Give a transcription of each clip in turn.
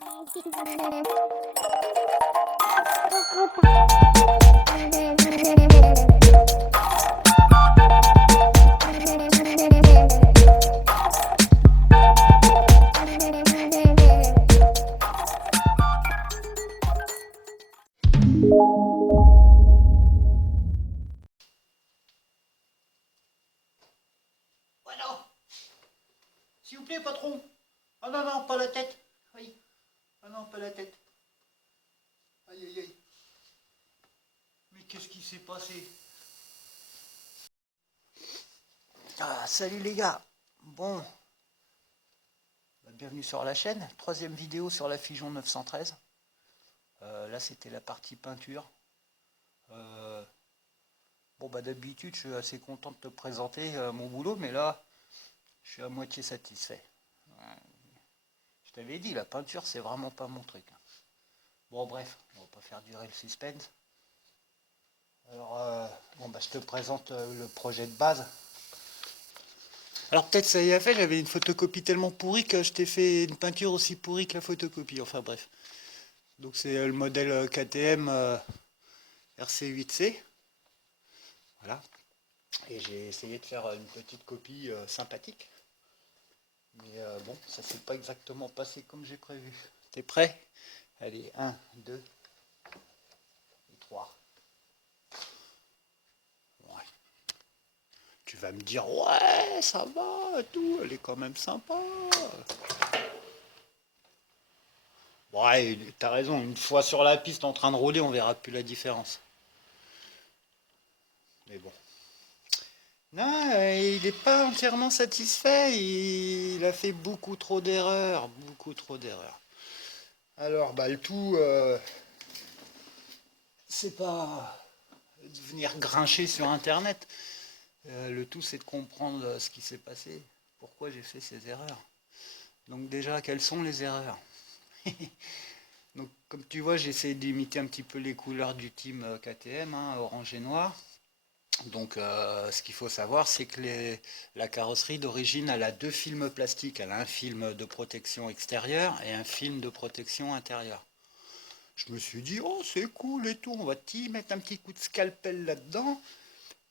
Voilà. S'il vous plaît, patron. Ah non, non, pas la tête. Oui. Ah non, pas la tête. Aïe, aïe, aïe. Mais qu'est-ce qui s'est passé? Ah, salut les gars. Bon, bienvenue sur la chaîne. Troisième vidéo sur la Figeon 913. Là, c'était la partie peinture. Bon, bah d'habitude, je suis assez content de te présenter mon boulot, mais là, je suis à moitié satisfait. Je t'avais dit, la peinture, c'est vraiment pas mon truc. Bon, bref, on va pas faire durer le suspense. Alors, bon, bah, je te présente le projet de base. Alors peut-être ça y a fait, j'avais une photocopie tellement pourrie que je t'ai fait une peinture aussi pourrie que la photocopie. Enfin bref. Donc c'est le modèle KTM RC8C. Voilà. Et j'ai essayé de faire une petite copie sympathique. Mais bon, ça s'est pas exactement passé comme j'ai prévu. T'es prêt? Allez, 1, 2 et 3. Ouais. Tu vas me dire, ouais, ça va, tout, elle est quand même sympa. Ouais, t'as raison, une fois sur la piste en train de rouler, on verra plus la différence. Mais bon. Non, il n'est pas entièrement satisfait. Il a fait beaucoup trop d'erreurs, beaucoup trop d'erreurs. Alors, bah, le tout, c'est pas de venir grincher sur Internet. Le tout, c'est de comprendre ce qui s'est passé, pourquoi j'ai fait ces erreurs. Donc déjà, quelles sont les erreurs? Donc, comme tu vois, j'ai essayé d'imiter un petit peu les couleurs du team KTM, hein, orange et noir. Donc, ce qu'il faut savoir, c'est que la carrosserie d'origine, elle a deux films plastiques. Elle a un film de protection extérieure et un film de protection intérieure. Je me suis dit, oh, c'est cool et tout, on va t'y mettre un petit coup de scalpel là-dedans,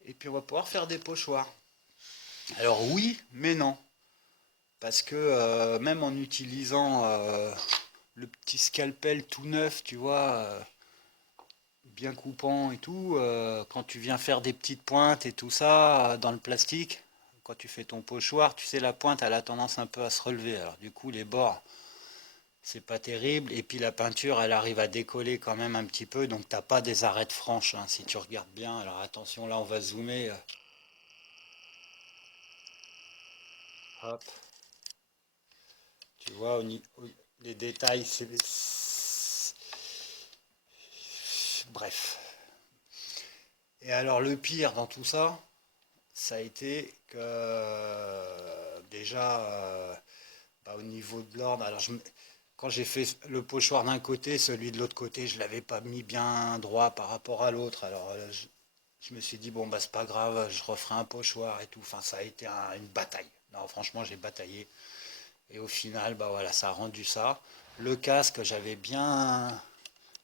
et puis on va pouvoir faire des pochoirs. Alors oui, mais non. Parce que même en utilisant le petit scalpel tout neuf, tu vois, bien coupant et tout, quand tu viens faire des petites pointes et tout ça dans le plastique, quand tu fais ton pochoir, tu sais, la pointe, elle a tendance un peu à se relever. Alors du coup, les bords, c'est pas terrible. Et puis la peinture, elle arrive à décoller quand même un petit peu, donc t'as pas des arêtes franches, hein, si tu regardes bien. Alors attention, là, on va zoomer. Hop, tu vois, les détails, bref. Et alors le pire dans tout ça, ça a été que déjà bah, au niveau de l'ordre, alors quand j'ai fait le pochoir d'un côté, celui de l'autre côté, je l'avais pas mis bien droit par rapport à l'autre. Alors je me suis dit bon bah c'est pas grave, je referai un pochoir et tout. Enfin ça a été une bataille. Non franchement j'ai bataillé et au final bah voilà ça a rendu ça. Le casque j'avais bien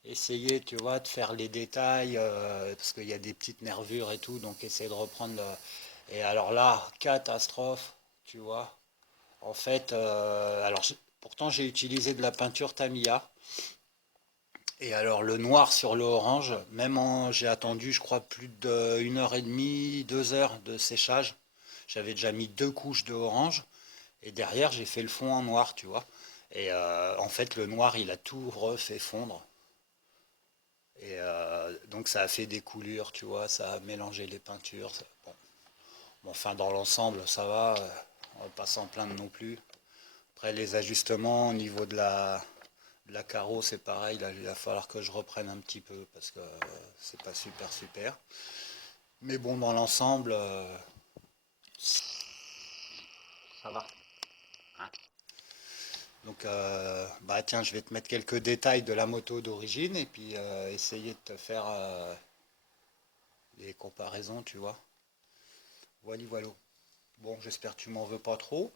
essayé tu vois de faire les détails parce qu'il y a des petites nervures et tout donc essayer de reprendre et alors là catastrophe tu vois. En fait, pourtant j'ai utilisé de la peinture Tamiya. Et alors le noir sur le orange, j'ai attendu je crois plus d'une heure et demie, 2 heures de séchage. J'avais déjà mis deux couches de orange et derrière j'ai fait le fond en noir, tu vois. Et en fait le noir il a tout refait fondre. Et donc ça a fait des coulures, tu vois, ça a mélangé les peintures. Bon. Bon, enfin dans l'ensemble ça va, on va pas s'en plaindre non plus. Après, les ajustements au niveau de la carreau, c'est pareil. Là, il va falloir que je reprenne un petit peu parce que c'est pas super super. Mais bon, dans l'ensemble, ça va. Hein. Donc, bah tiens, je vais te mettre quelques détails de la moto d'origine et puis essayer de te faire les comparaisons, tu vois. Voilà, voilà. Bon, j'espère que tu m'en veux pas trop.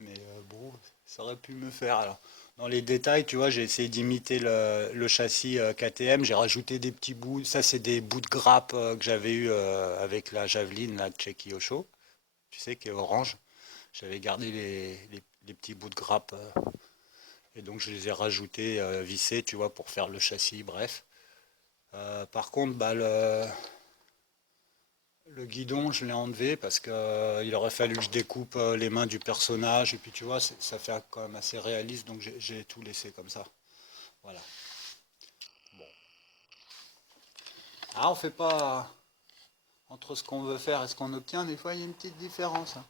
Mais bon, Ça aurait pu me faire. Alors, dans les détails, tu vois, j'ai essayé d'imiter le châssis KTM. J'ai rajouté des petits bouts. Ça, c'est des bouts de grappe que j'avais eu avec la Javelin, la Checky Osho. Tu sais, qui est orange. J'avais gardé les petits bouts de grappe. Et donc, je les ai rajoutés, vissés, tu vois, pour faire le châssis. Bref. Par contre, bah, le guidon, je l'ai enlevé parce que il aurait fallu que je découpe les mains du personnage. Et puis, tu vois, ça fait quand même assez réaliste. Donc, j'ai tout laissé comme ça. Voilà. Bon. Ah, on fait pas entre ce qu'on veut faire et ce qu'on obtient, des fois il y a une petite différence, hein.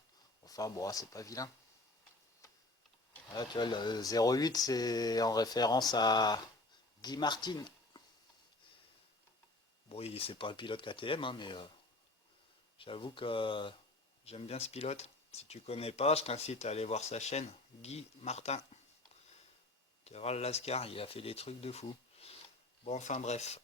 Enfin bon, c'est pas vilain. Là, tu vois, le 08 c'est en référence à Guy Martin. Bon, c'est pas le pilote KTM, hein, mais j'avoue que j'aime bien ce pilote. Si tu connais pas, je t'incite à aller voir sa chaîne, Guy Martin. Tu vas voir le Lascar, il a fait des trucs de fou. Bon, enfin bref.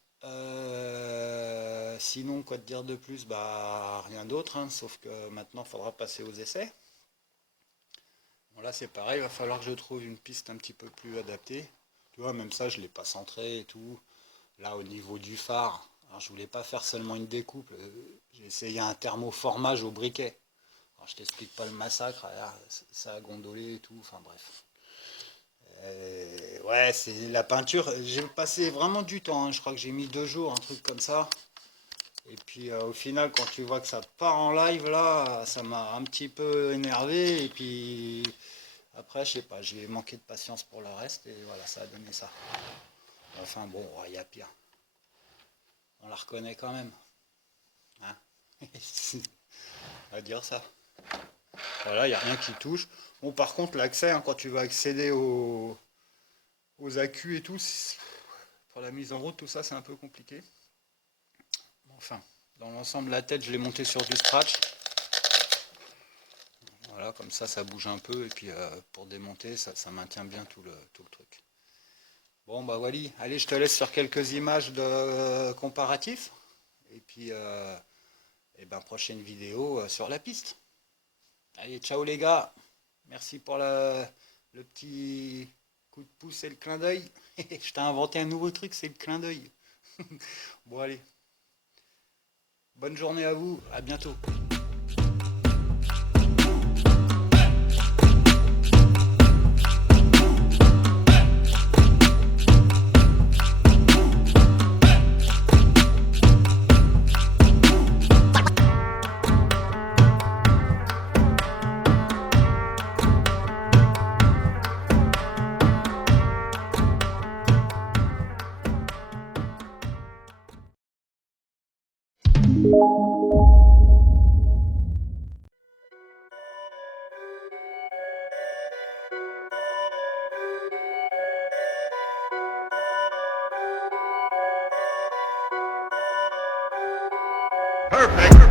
Sinon, quoi te dire de plus? Bah, rien d'autre, hein, sauf que maintenant, il faudra passer aux essais. Bon, là, c'est pareil, il va falloir que je trouve une piste un petit peu plus adaptée. Tu vois, même ça, je ne l'ai pas centré et tout. Là, au niveau du phare, alors, je voulais pas faire seulement une découpe. J'ai essayé un thermoformage au briquet. Alors, je t'explique pas le massacre, là, ça a gondolé et tout. Enfin, bref. Ouais, c'est la peinture. J'ai passé vraiment du temps, hein. Je crois que j'ai mis 2 jours, un truc comme ça. Et puis au final, quand tu vois que ça part en live, là, ça m'a un petit peu énervé. Et puis après, je sais pas, j'ai manqué de patience pour le reste. Et voilà, ça a donné ça. Enfin bon, il y a pire. On la reconnaît quand même, hein. On va dire ça. Voilà, il n'y a rien qui touche. Bon, par contre, l'accès, hein, quand tu vas accéder aux accus et tout, pour la mise en route, tout ça, c'est un peu compliqué. Enfin, dans l'ensemble, la tête, je l'ai montée sur du scratch. Voilà, comme ça bouge un peu. Et puis pour démonter, ça maintient bien tout le truc. Bon, bah Wally, allez, je te laisse faire quelques images de comparatifs. Et puis, et ben, prochaine vidéo sur la piste. Allez, ciao les gars. Merci pour le petit coup de pouce et le clin d'œil. Je t'ai inventé un nouveau truc, c'est le clin d'œil. Bon, allez. Bonne journée à vous. À bientôt. Perfect.